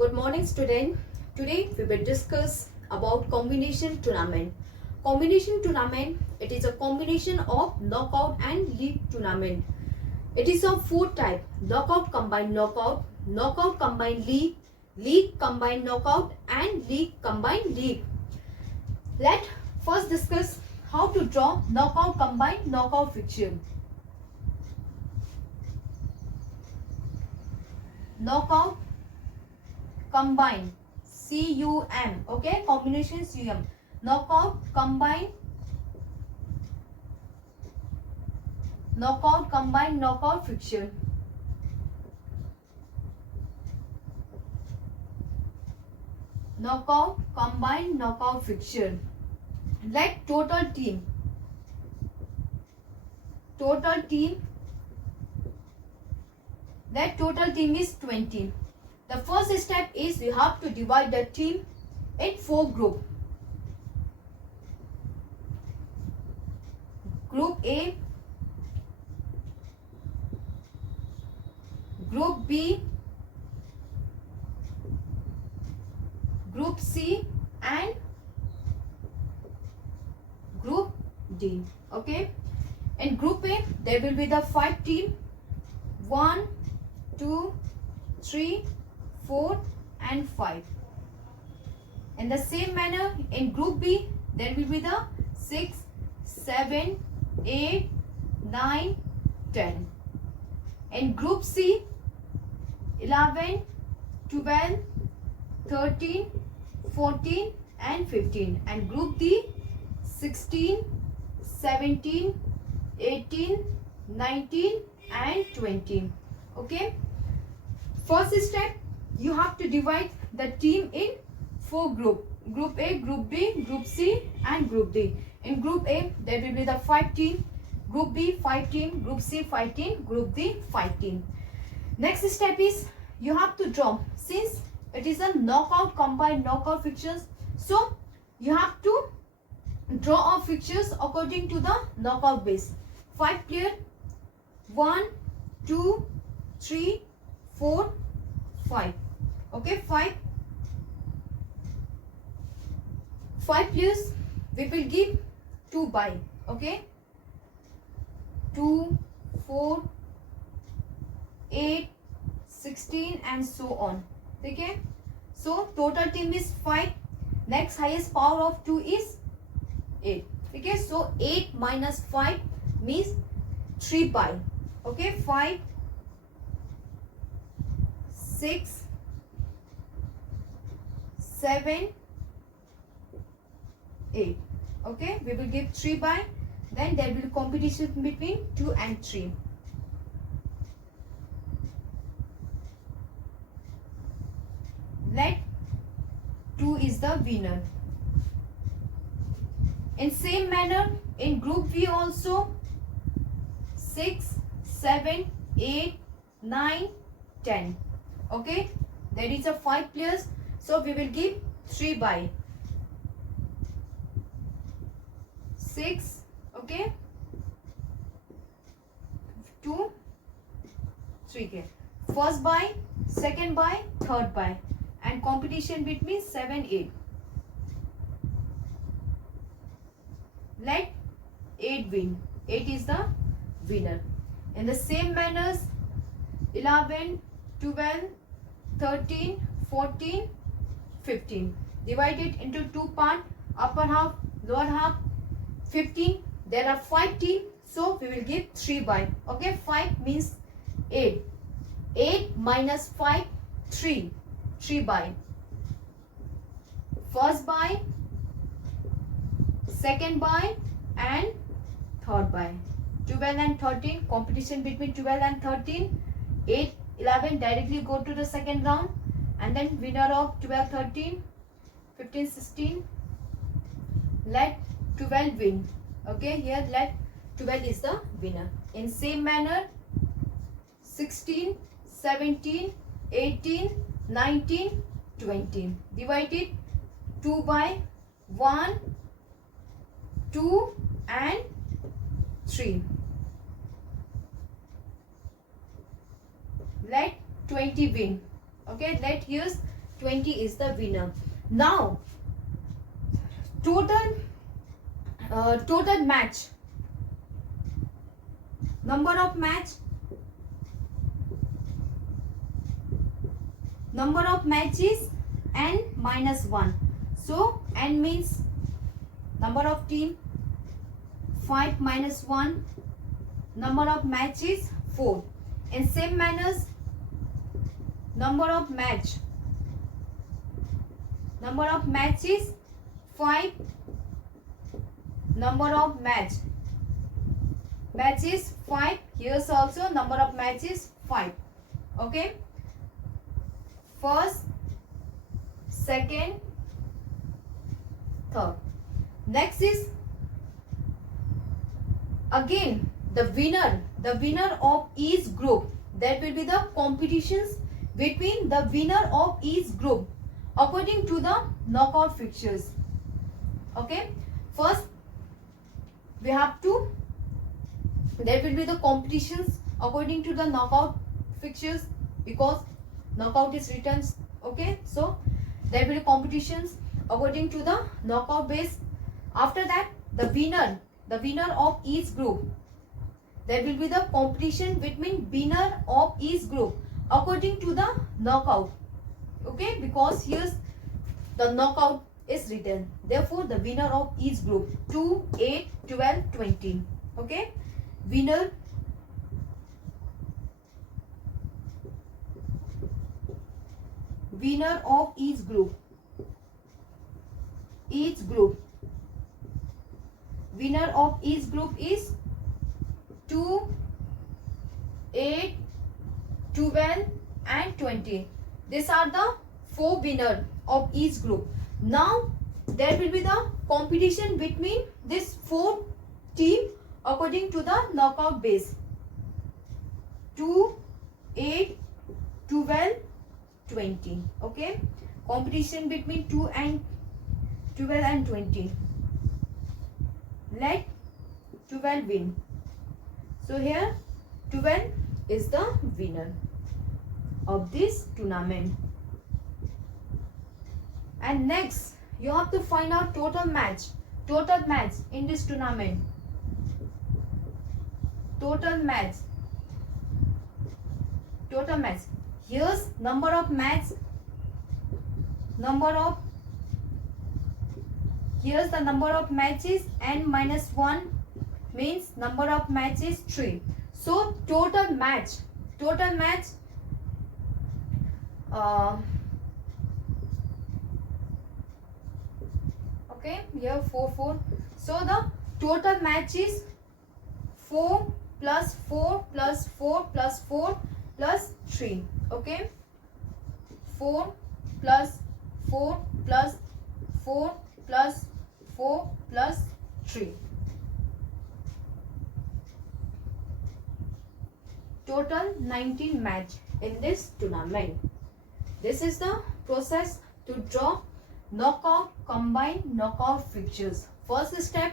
Good morning, student. Today we will discuss about combination tournament. Combination tournament, it is a combination of knockout and league tournament. It is of four type: knockout combined knockout, knockout combined league, league combined knockout, and league combined league. Let first discuss how to draw knockout combined knockout fixture. Knockout combine CUM, okay, combination CUM, knockout combine knockout fixture. Knockout combine knockout fixture. Let total team is 20. The first step is you have to divide the team in 4 groups. Group A, Group B, Group C, and Group D. Okay. In Group A, there will be the 5 teams: 1, 2, 3, 4 and 5. In the same manner, in Group B, there will be the 6, 7, 8, 9, 10. In Group C, 11, 12, 13, 14 and 15. And Group D, 16, 17, 18, 19 and 20. Okay. First step, you have to divide the team in 4 groups: Group A, Group B, Group C and Group D. In Group A, there will be the 5 teams, Group B 5 teams, Group C 5 teams, Group D 5 teams. Next step is you have to draw, since it is a knockout combined knockout fixtures, so you have to draw our fixtures according to the knockout base. 5 players, 1, 2, 3, 4, 5. Okay, 5 players we will give 2 by. Okay, 2, 4, 8, 16 and so on. Okay, so total team is 5. Next highest power of 2 is 8. Okay, so 8 minus 5 means 3 by. Okay, 5, 6, 7, 8. Okay, we will give 3 by. Then there will be competition between 2 and 3. Let 2 is the winner. In same manner, in Group B also, 6, 7, 8, 9, 10. Okay, there is a 5 players, so we will give 3 by. 6, okay, 2, 3 के. First by, second by, third by, and competition between 7, 8. Let 8 win. 8 is the winner. In the same manners, 11, 12, 13, 14, 15. Divide it into 2 parts, upper half, lower half. 15. There are 5 teams, so we will give 3 by. Okay, 5 means 8. 8 minus 5, 3. 3 by. First by, second by and third by. 12 and 13, competition between 12 and 13. 8, 11 directly go to the second round, and then winner of 12, 13, 15, 16. Let 12 win. Okay, here let 12 is the winner. In same manner, 16, 17, 18, 19, 20. Divided 2 by 1, 2 and 3. Let 20 win. Okay, let here's 20 is the winner. Now total match, number of matches n minus 1. So n means number of team, 5 minus 1, number of matches 4. In same manners, number of matches 5, number of matches 5. Here's also number of matches 5. Okay, first, second, third. Next is again the winner of each group. That will be the competitions between the winner of each group according to the knockout fixtures. Okay, first we have to, there will be the competitions according to the knockout fixtures, because knockout is written. Okay, so there will be competitions according to the knockout base. After that, the winner of each group, there will be the competition between winner of each group according to the knockout. Okay, because here's the knockout is written, therefore the winner of each group, 2, 8, 12, 20. Okay, winner of each group, winner of each group is 2, 8, 12 and 20. These are the 4 winners of each group. Now there will be the competition between these 4 teams according to the knockout base, 2, 8, 12, 20. Okay, competition between 2 and 12 and 20. Let 12 win. So here 12 is the winner of this tournament. And next you have to find out total match in this tournament. Total match. Here's number of match. Here's the number of matches, n minus 1 means number of matches 3. So total match. Okay, here 4. So the total match is 4 plus 4 plus 4 plus 4 plus 3. Okay, 4 plus 4 plus 4 plus 4 plus 3. Total 19 match in this tournament. This is the process to draw knockout, combined knockout fixtures. First step,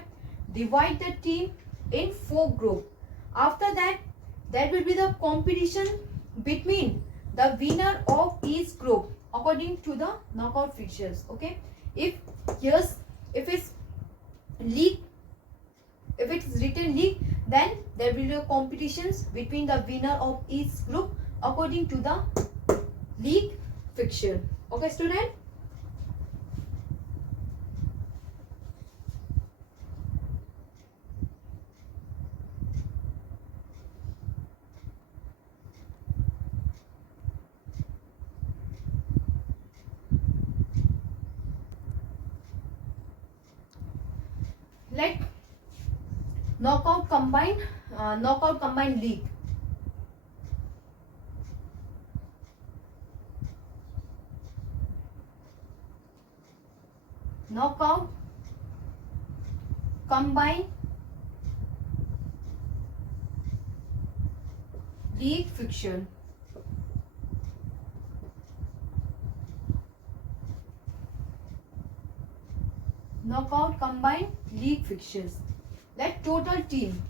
divide the team in 4 groups. After that, there will be the competition between the winner of each group according to the knockout fixtures. Okay, if it's league, if it's written league, then there will be competitions between the winner of each group according to the league fixture. Okay, student. Let knockout combined league. Knockout combined league fixture. Knockout combined league fixtures. Let total team.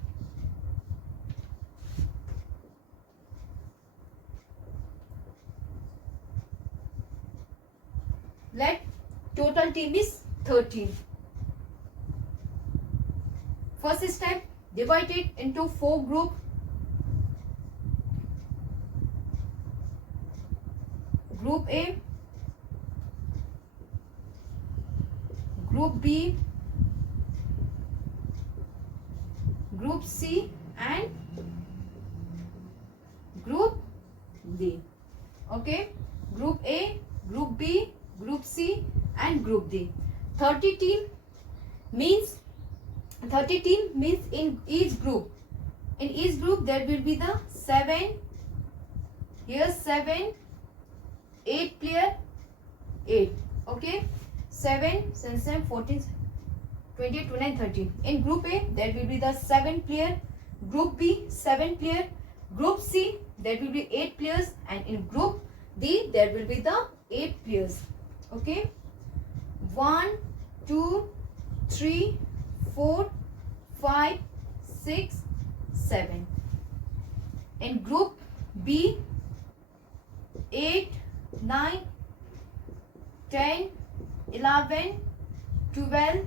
Let total team is 13. First step, divide it into 4 group. Group A, Group B, Group C and Group D. Okay, Group A, Group B, Group C and Group D. 30 team means in each group. In each group there will be the 7. Here 7, 8 player, 8. Okay, 7, 7, 14, 20, 29, 30. In Group A there will be the 7 player. Group B 7 player. Group C there will be 8 players, and in Group D there will be the 8 players. Okay, 1, 2, 3, 4, 5, 6, 7. In Group B 8, 9, 10, 11, 12,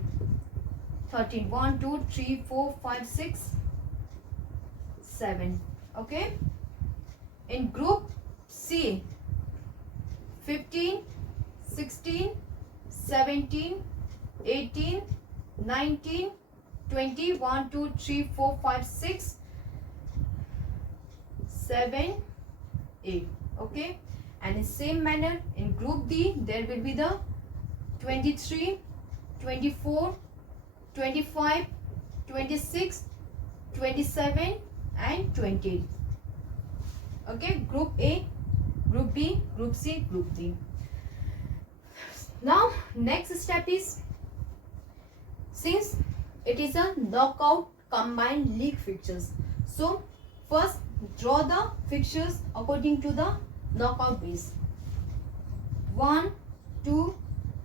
13. 1, 2, 3, 4, 5, 6, 7. Okay. In Group C 15, 16, 17, 18, 19, 20. 1, 2, 3, 4, 5, 6, 7, 8. Okay. And in same manner in Group D there will be the 23, 24, 25, 26, 27 and 28. Okay, Group A, Group B, Group C, Group D. Now next step is, since it is a knockout combined league fixtures, so first draw the fixtures according to the knockout base. 1, 2,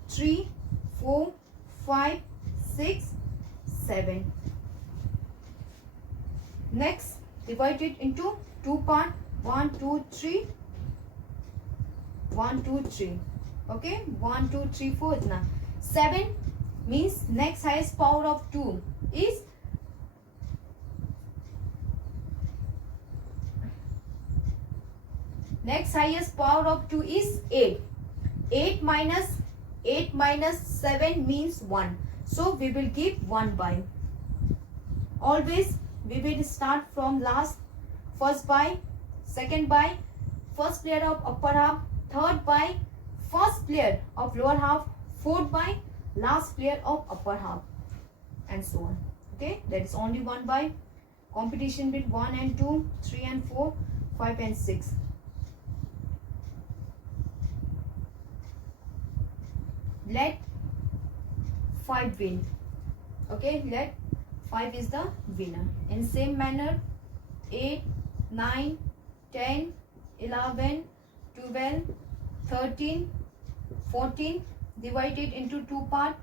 3, 4, 5, 6, 7. Next, divide it into 2 parts. 1, 2, 3. 1, 2, 3. Okay, 1, 2, 3, 4 is now 7 means next highest power of 2 is next highest power of 2 is 8. 8 minus 7 means 1. So we will give 1 by. Always we will start from last. First by, second by, first player of upper half, third by, first player of lower half, fourth by, last player of upper half, and so on. Okay, there is only 1 by. Competition with 1 and 2, 3 and 4, 5 and 6. Let 5 win. Okay, let 5 is the winner. In same manner 8, 9, 10, 11, 12, 13, 14. Divide it into 2 parts.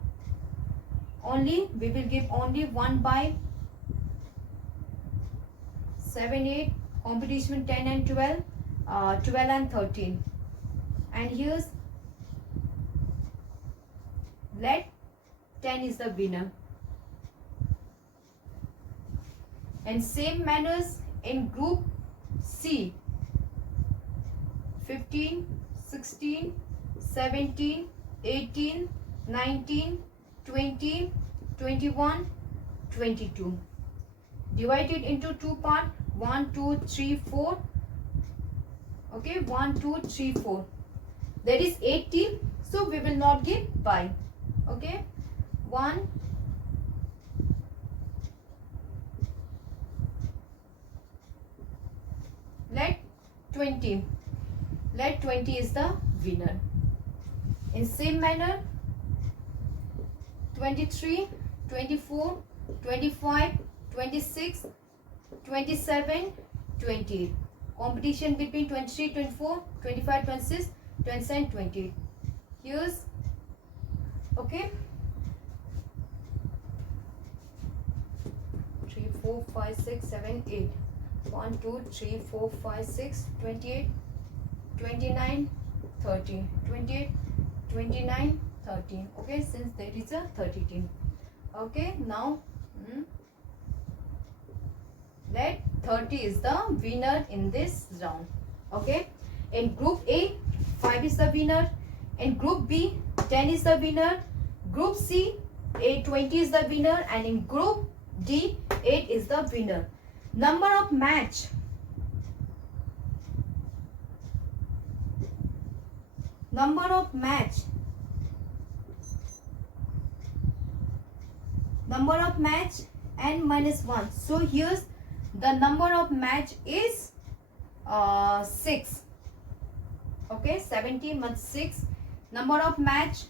Only we will give only 1 by. 7, 8. Competition 10 and 12, 12 and 13. And here's let 10 is the winner. And same manners in Group C. 15, 16, 17, 18, 19, 20, 21, 22. Divided into 2 parts. 1, 2, 3, 4. Okay, 1, 2, 3, 4. There is 18, so we will not give by. Okay, 1, let 20. Let 20 is the winner. In same manner 23, 24, 25, 26, 27, 28. Competition between 23, 24, 25, 26, 27, 28. Here's okay, 3, 4, 5, 6, 7, 8. 1, 2, 3, 4, 5, 6, 28, 29, 30, 28, 29, 13. Okay, since there is a 30 team. Okay, now let 30 is the winner in this round. Okay, in group A, 5 is the winner. In group B, 10 is the winner. Group C, 20 is the winner. And in group D, 8 is the winner. Number of match. Number of match. Number of match n minus 1. So here's the number of match is 6. Okay, 70 minus 6. Number of match.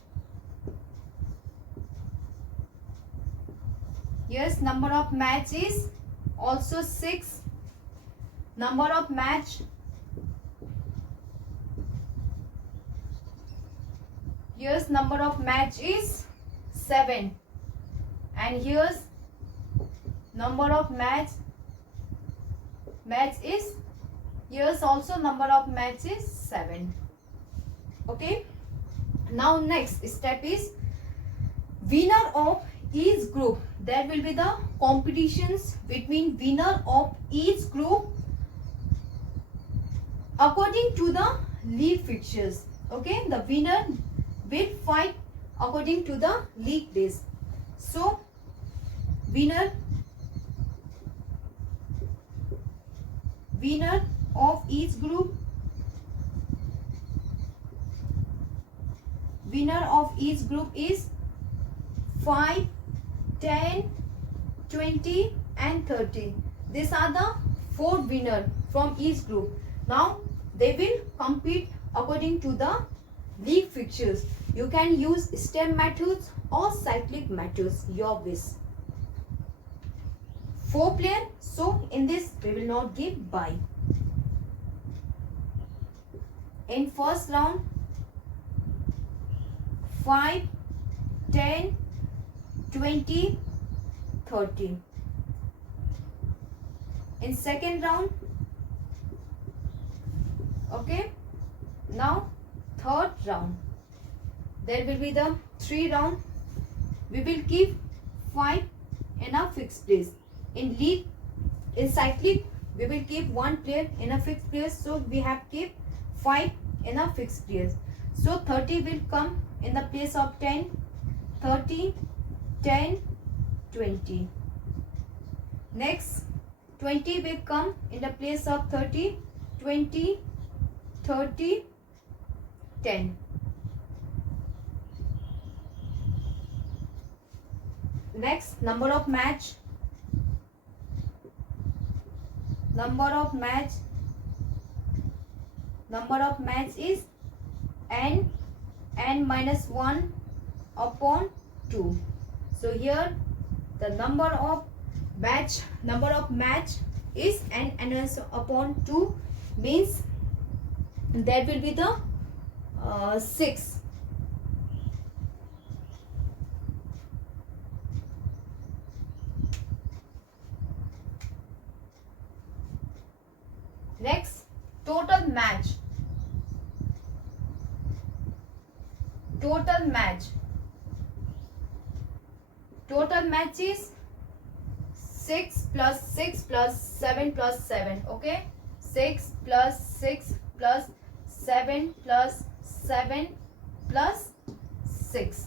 Yes, number of match is also 6. Number of match. Here's number of match is 7. And here's number of match is, here's also number of match is 7. Okay, now next step is winner of each group. There will be the competitions between winner of each group according to the league fixtures. Okay, the winner will fight according to the league base. So winner of each group, winner of each group is 5, 10, 20 and 30. These are the 4 winners from each group. Now they will compete according to the league fixtures. You can use step methods or cyclic methods, your wish. 4 players, so in this we will not give bye. In first round, 5, 10, 20, 30. In second round, okay, now third round, there will be the 3 round. We will keep 5 in a fixed place. In league, in cyclic, we will keep 1 player in a fixed place. So we have keep 5 in a fixed place. So 30 will come in the place of 10, 30, 10, 20. Next, 20 will come in the place of 30, 20, 30, 10. Next, number of match. Number of match is n minus 1 upon 2. So here the number of match is n minus upon 2, means that will be the 6. Next, total match. Total match is 6 plus 6 plus 7 plus 7. Okay, 6 plus 6 plus 7 plus 7 plus 6.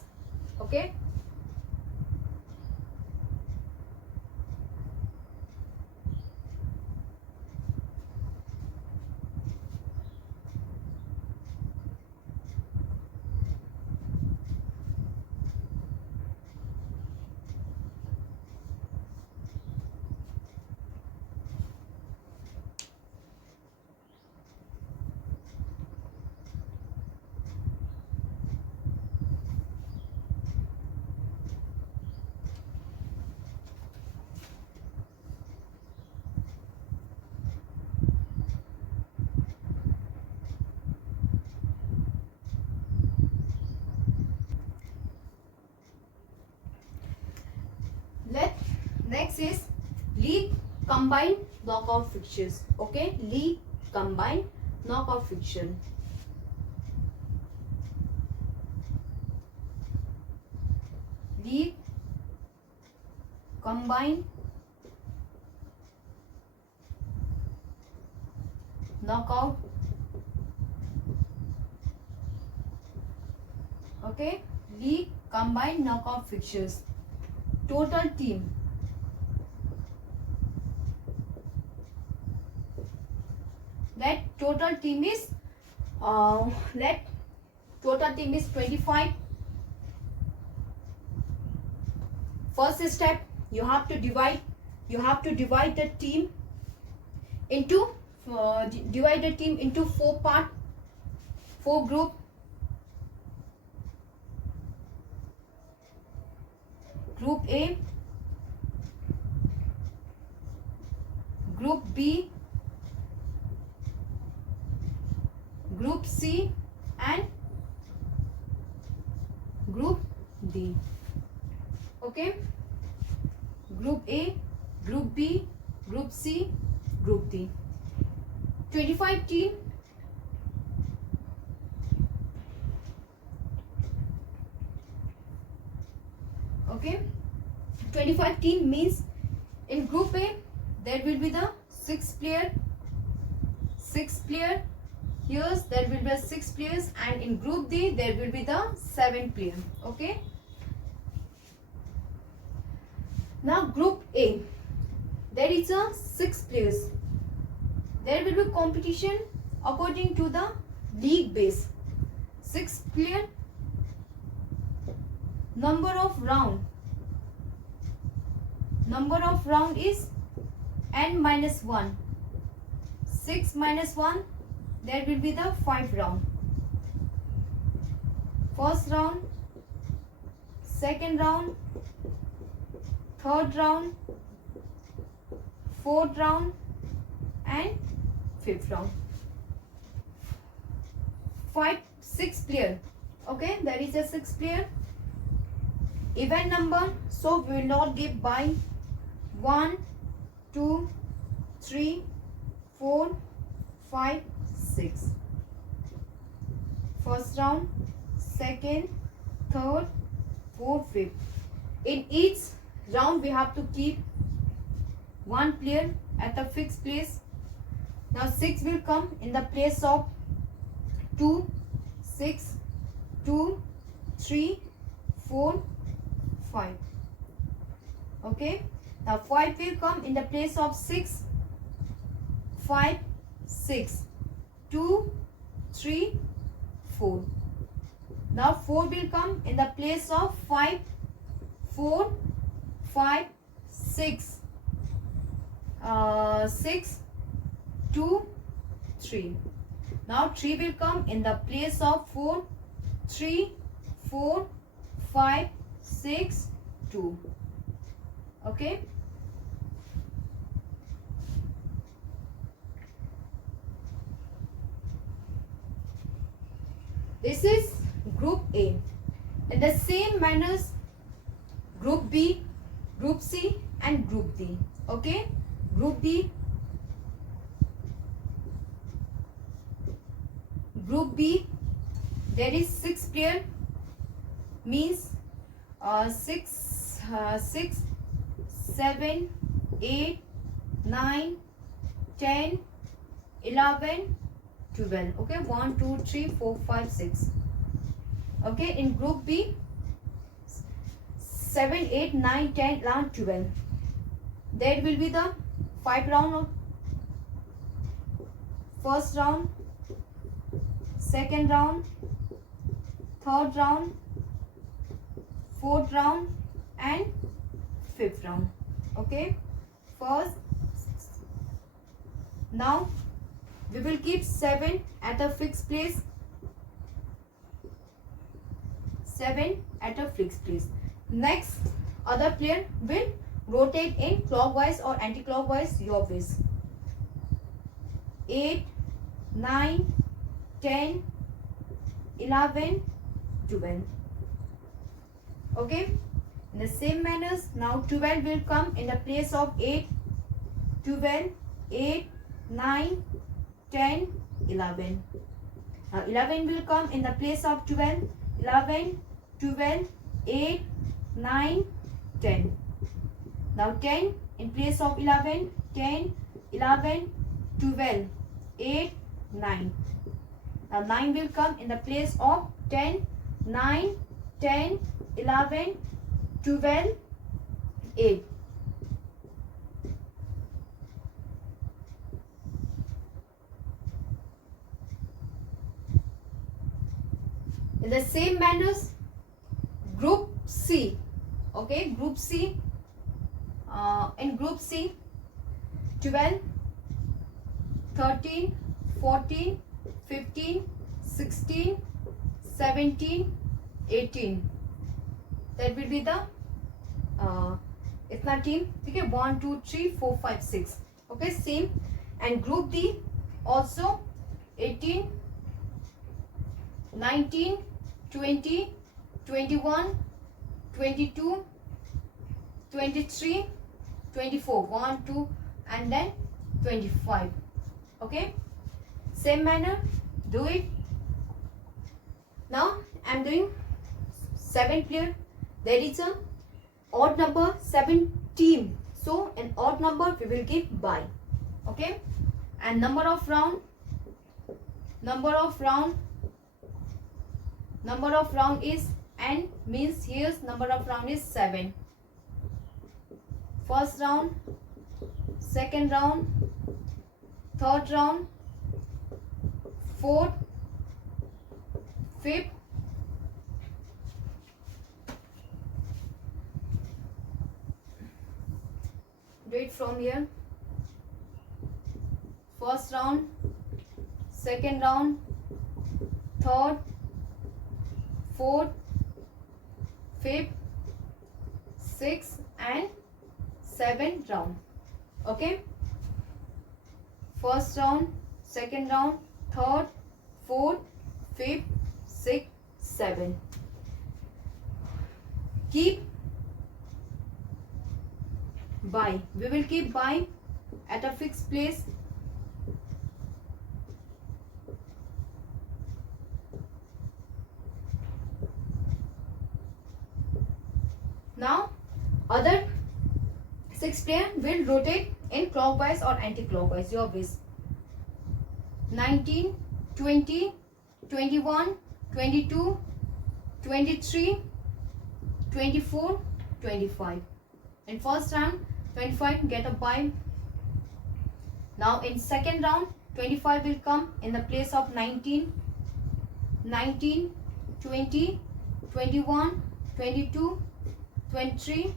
Okay. Next is league combined knockout fixtures. Okay, league combined knockout fixture. league, combine, knockout. Okay, league, combine, knockout fixtures. Total team. That total team is 25. First step, you have to divide the team into four part, four group. Group A, Group B, Group C and Group D. Okay, Group A, Group B, Group C, Group D. 25 team. Okay, 25 team means in Group A there will be the 6 player. Here there will be 6 players, and in Group D there will be the 7 player. Okay. Now Group A, there is a 6 players. There will be competition according to the league base. 6 player, number of round is n minus 1. 6 minus 1, there will be the 5 round. First round, second round, third round, fourth round and fifth round. 6 player. Okay, there is a 6 player. Even number, so we will not give by 1, 2, 3, 4, 5, 6. First round, second, third, fourth, fifth. In each round we have to keep 1 player at a fixed place. Now 6 will come in the place of 2, 6, 2, 3, 4, 5. Okay. Now 5 will come in the place of 6, 5, 6, 2, 3, 4. Now 4 will come in the place of 5, 4, 5, 6, 6, 2, 3. Now 3 will come in the place of 4, 3, 4, 5, 6, 2. Okay. This is Group A. In the same manners, Group B, Group C and Group D. Okay. Group B. Group B, there is 6 player, means 6, 7, 8, 9, 10, 11, 12. Okay, 1, 2, 3, 4, 5, 6. Okay, in Group B, 7, 8, 9, 10, 11, 12. There will be the 5 round of first round, second round, third round, fourth round and fifth round. Okay, first, now we will keep 7 at a fixed place. 7 at a fixed place. Next, other player will rotate in clockwise or anti-clockwise your ways. 8, 9, 10, 11, 12. Okay. In the same manners, now 12 will come in the place of 8, 12, 8, 9, 10, 11. Now 11 will come in the place of 12, 11, 12, 8, 9, 10. Now 10 in place of 11, 10, 11, 12, 8, 9. Now 9 will come in the place of 10, 9, 10, 11, 12, 8. In the same manners, group C, okay, group C, in group C, 12, 13, 14, 15, 16, 17, 18. That will be the इतना team, ठीक है, 1 2 3 4 5 6, okay, same. And group D also 18, 19, 20, 21, 22, 23, 24, 1 2 and then 25. Okay, same manner, do it. Now I am doing 7 player. There is a odd number 7 team, so an odd number we will give by. Okay, and number of round is n, means here's number of round is 7. First round, second round, third round, fourth, fifth, do it from here. First round, second round, third, fourth, fifth, sixth and seventh round. Okay, first round, second round, third, fourth, fifth, sixth, seventh. Keep by. We will keep by at a fixed place. Now other 6 player will rotate in clockwise or anti-clockwise, your wish. 19, 20, 21, 22, 23, 24, 25. In first round 25 get a bye. Now in second round 25 will come in the place of 19, 19, 20, 21, 22, 23,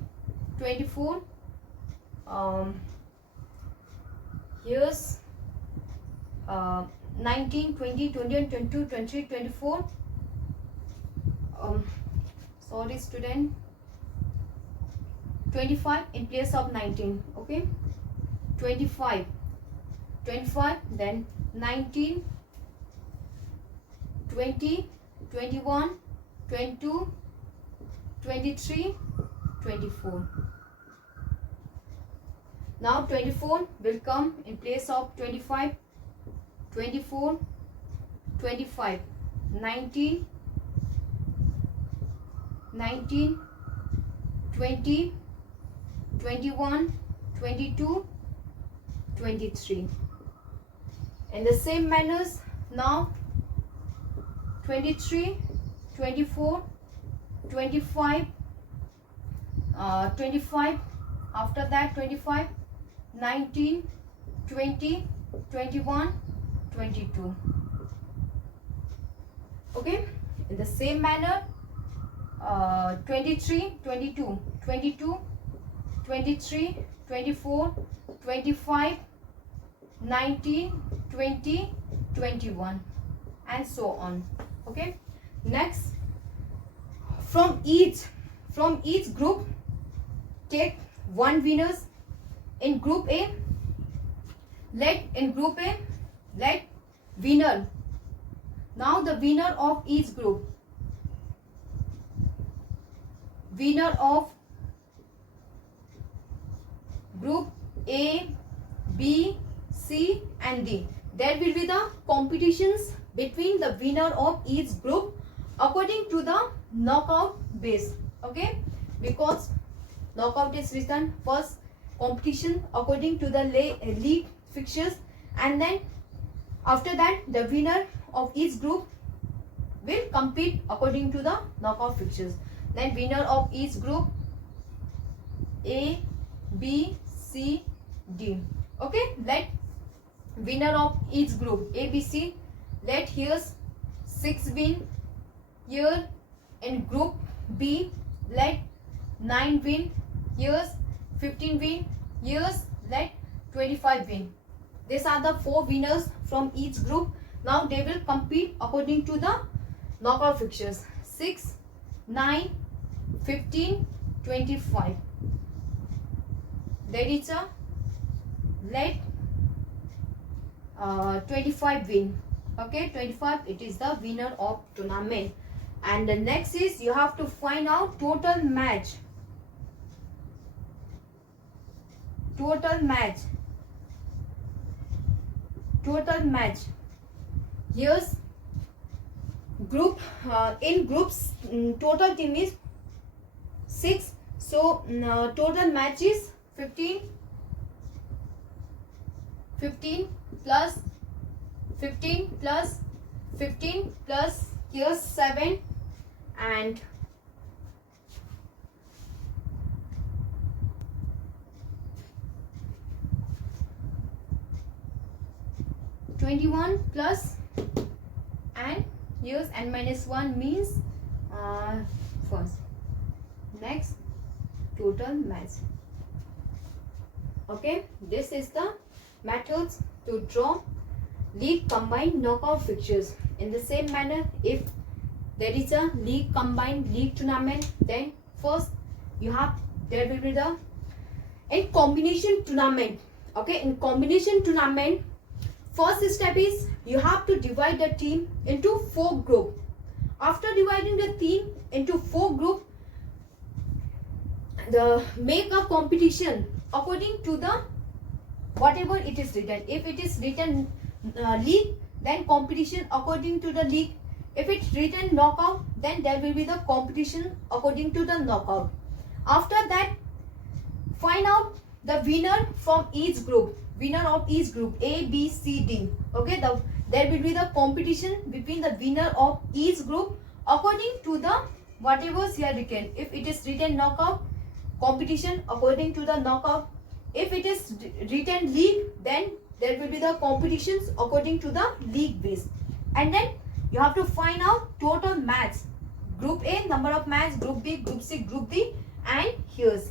24. Here's 19, 20, 21, 22, 23, 24. Sorry student, 25 in place of 19. Okay, 25, then 19, 20, 21, 22, 23, 24. Now 24 will come in place of 25, 24, 25, 19, 19, 20, 21, 22, 23. In the same manners, now 23, 24, 25, 25, after that 25, 19, 20, 21, 22. Okay, in the same manner, 23, 22, 22, 23, 24, 25, 19, 20, 21 and so on. Okay, next, from each group take one winners. In group A, let winner. Now the winner of each group, winner of group A, B, C and D, there will be the competitions between the winner of each group according to the knockout base. Okay, because knockout is written first competition according to the league fixtures, and then after that the winner of each group will compete according to the knockout fixtures. Then winner of each group A, B, C, D. Okay, let winner of each group A, B, C, let here's 6 win here. In group B, let 9 win here's 15 win here's let 25 win. These are the 4 winners from each group. Now they will compete according to the knockout fixtures 6, 9, 15, 25. There is a let 25 win. Okay, 25, it is the winner of tournament. And the next is you have to find out total match. Total match. Total match. Here's group. In groups, total team is 6. So total match is 15. 15 plus 15 plus 15 plus here's 7 and 21 plus and here's n minus 1 means first. Next, total match. Okay, this is the methods to draw league combined knockout fixtures. In the same manner, if there is a league combined league tournament, then first there will be the in combination tournament. Okay, in combination tournament, first step is you have to divide the team into 4 groups. After dividing the team into 4 groups, the make a competition according to the whatever it is written. If it is written league, then competition according to the league. If it's written knockout, then there will be the competition according to the knockout. After that, find out the winner from each group. Winner of each group A, B, C, D. Okay, there will be the competition between the winner of each group according to the whatever is here written. If it is written knockout, competition according to the knockout. If it is written league, then there will be the competitions according to the league base. And then you have to find out total match. Group A, number of match, group B, group C, group D, and here's